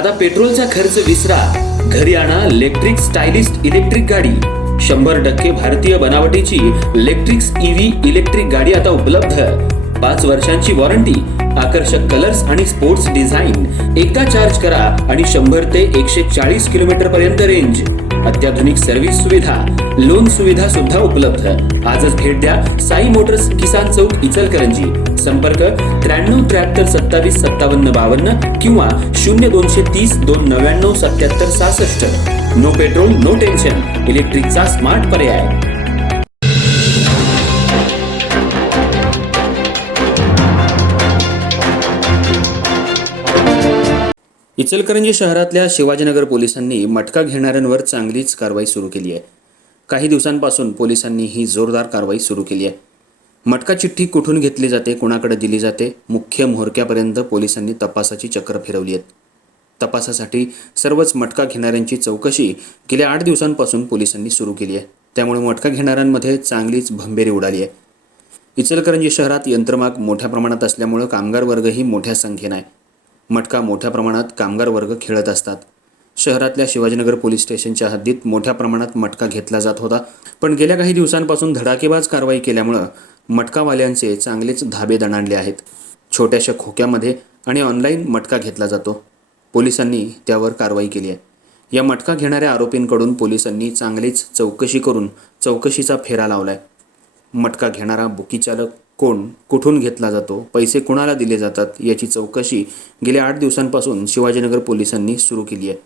आता पेट्रोलचा खर्च विसरा, घरी आणा इलेक्ट्रिक स्टायलिस्ट इलेक्ट्रिक गाडी। 100% भारतीय बनावटीची इलेक्ट्रिक्स ईव्ही इलेक्ट्रिक गाडी आता उपलब्ध। 5 वर्षांची वॉरंटी, आकर्षक कलर्स आणि स्पोर्ट्स डिझाइन। एकदा चार्ज करा आणि 100 ते 140 किलोमीटर पर्यंत रेंज। अत्याधुनिक सर्व्हिस सुविधा, लोन सुविधा सुद्धा उपलब्ध। आजच भेट द्या साई मोटर्स, किसान चौक, इचलकरंजी। संपर्क 93 73 27 57 52 किंवा 0230 299 77 66। नो पेट्रोल नो टेन्शन, इलेक्ट्रिकचा स्मार्ट पर्याय। इचलकरंजी शहरातल्या शिवाजीनगर पोलिसांनी मटका घेणाऱ्यांवर चांगलीच कारवाई सुरू केली आहे। काही दिवसांपासून पोलिसांनी ही जोरदार कारवाई सुरू केली आहे। मटका चिठ्ठी कुठून घेतली जाते, कोणाकडे दिली जाते, मुख्य म्होरक्यापर्यंत पोलिसांनी तपासाची चक्र फिरवली आहेत। तपासासाठी सर्वच मटका घेणाऱ्यांची चौकशी गेल्या 8 दिवसांपासून पोलिसांनी सुरू केली आहे। त्यामुळे मटका घेणाऱ्यांमध्ये चांगलीच भंबेरी उडाली आहे। इचलकरंजी शहरात यंत्रमाग मोठ्या प्रमाणात असल्यामुळे कामगार वर्गही मोठ्या संख्येने आहे। मटका मोठ्या प्रमाणात कामगार वर्ग खेळत असतात। शहरातल्या शिवाजीनगर पोलीस स्टेशनच्या हद्दीत मोठ्या प्रमाणात मटका घेतला जात होता, पण गेल्या काही दिवसांपासून धडाकेबाज कारवाई केल्यामुळे मटकावाल्यांचे चांगलेच धाबे दणाणले आहेत। छोट्याशा खोक्यामध्ये आणि ऑनलाईन मटका घेतला जातो। पोलिसांनी त्यावर कारवाई केली आहे। या मटका घेणाऱ्या आरोपींकडून पोलिसांनी चांगलीच चौकशी करून चौकशीचा फेरा लावलाय। मटका घेणारा बुकी चालक कोण, कुठून घेतला जातो, पैसे कुणाला दिले जातात याची चौकशी गेल्या 8 दिवसांपासून शिवाजीनगर पोलिसांनी सुरू केली आहे।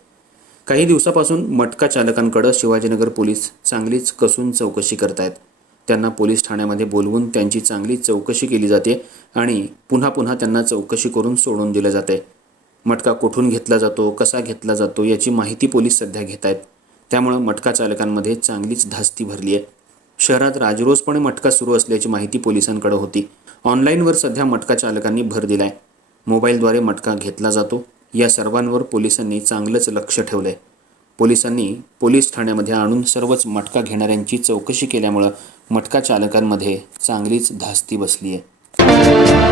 काही दिवसापासून मटका चालकांकडे शिवाजीनगर पोलीस चांगलीच कसून चौकशी करतायत। त्यांना पोलीस ठाण्यामध्ये बोलवून त्यांची चांगली चौकशी केली जाते आणि पुन्हा त्यांना चौकशी करून सोडून दिलं जाते। मटका कुठून घेतला जातो, कसा घेतला जातो याची माहिती पोलीस सध्या घेत आहेत। त्यामुळे मटका चालकांमध्ये चांगलीच धास्ती भरली आहे। शहरात राजरोसपणे मटका सुरू असल्याची माहिती पोलिसांकडे होती। ऑनलाईनवर सध्या मटका चालकांनी भर दिलाय। मोबाईलद्वारे मटका घेतला जातो। या सर्वांवर पोलिसांनी चांगलंच लक्ष ठेवलंय। पोलिसांनी पोलीस ठाण्यामध्ये आणून सर्वच मटका घेणाऱ्यांची चौकशी केल्यामुळे मटका चालकांमध्ये चांगलीच धास्ती बसली आहे।